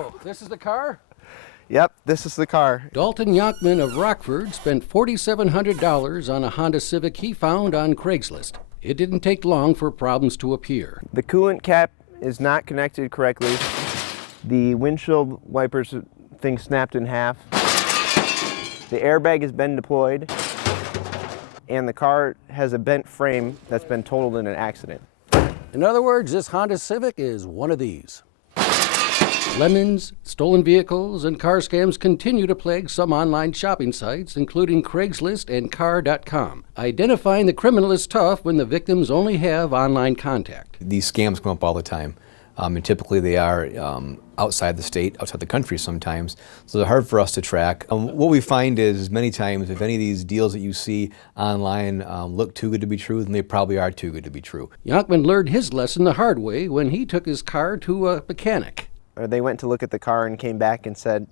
So, this is the car? Yep, this is the car. Dalton Yonkman of Rockford spent $4,700 on a Honda Civic he found on Craigslist. It didn't take long for problems to appear. The coolant cap is not connected correctly. The windshield wipers thing snapped in half. The airbag has been deployed. And the car has a bent frame that's been totaled in an accident. In other words, this Honda Civic is one of these. Lemons, stolen vehicles, and car scams continue to plague some online shopping sites, including Craigslist and Car.com. Identifying the criminal is tough when the victims only have online contact. These scams come up all the time, and typically they are outside the state, outside the country sometimes, so they're hard for us to track. What we find is many times if any of these deals that you see online look too good to be true, then they probably are too good to be true. Yonkman learned his lesson the hard way when he took his car to a mechanic. They went to look at the car and came back and said,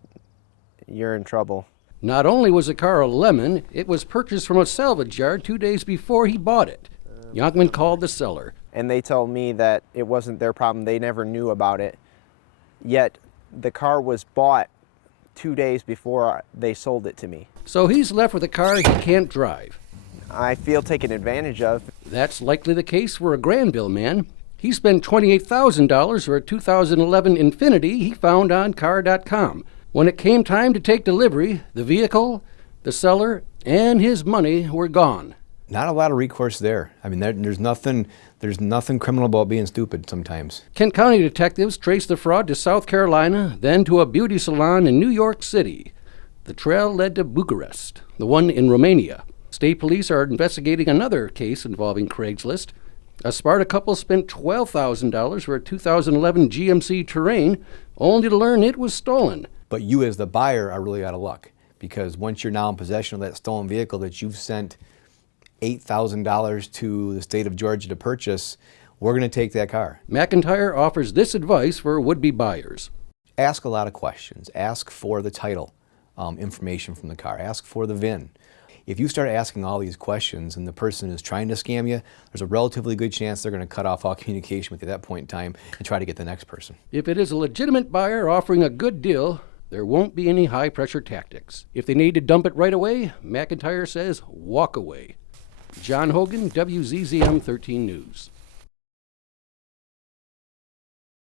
"You're in trouble." Not only was the car a lemon, it was purchased from a salvage yard 2 days before he bought it. Yonkman called the seller. And they told me that it wasn't their problem. They never knew about it. Yet the car was bought 2 days before they sold it to me. So he's left with a car he can't drive. I feel taken advantage of. That's likely the case for a Granville man. He spent $28,000 for a 2011 Infiniti he found on Car.com. When it came time to take delivery, the vehicle, the seller, and his money were gone. Not a lot of recourse there. I mean, there's nothing criminal about being stupid sometimes. Kent County detectives traced the fraud to South Carolina, then to a beauty salon in New York City. The trail led to Bucharest, the one in Romania. State police are investigating another case involving Craigslist. A Sparta couple spent $12,000 for a 2011 GMC Terrain, only to learn it was stolen. But you as the buyer are really out of luck, because once you're now in possession of that stolen vehicle that you've sent $8,000 to the state of Georgia to purchase, we're going to take that car. McIntyre offers this advice for would-be buyers. Ask a lot of questions. Ask for the title information from the car. Ask for the VIN. If you start asking all these questions and the person is trying to scam you, there's a relatively good chance they're going to cut off all communication with you at that point in time and try to get the next person. If it is a legitimate buyer offering a good deal, there won't be any high-pressure tactics. If they need to dump it right away, McIntyre says walk away. John Hogan, WZZM 13 News.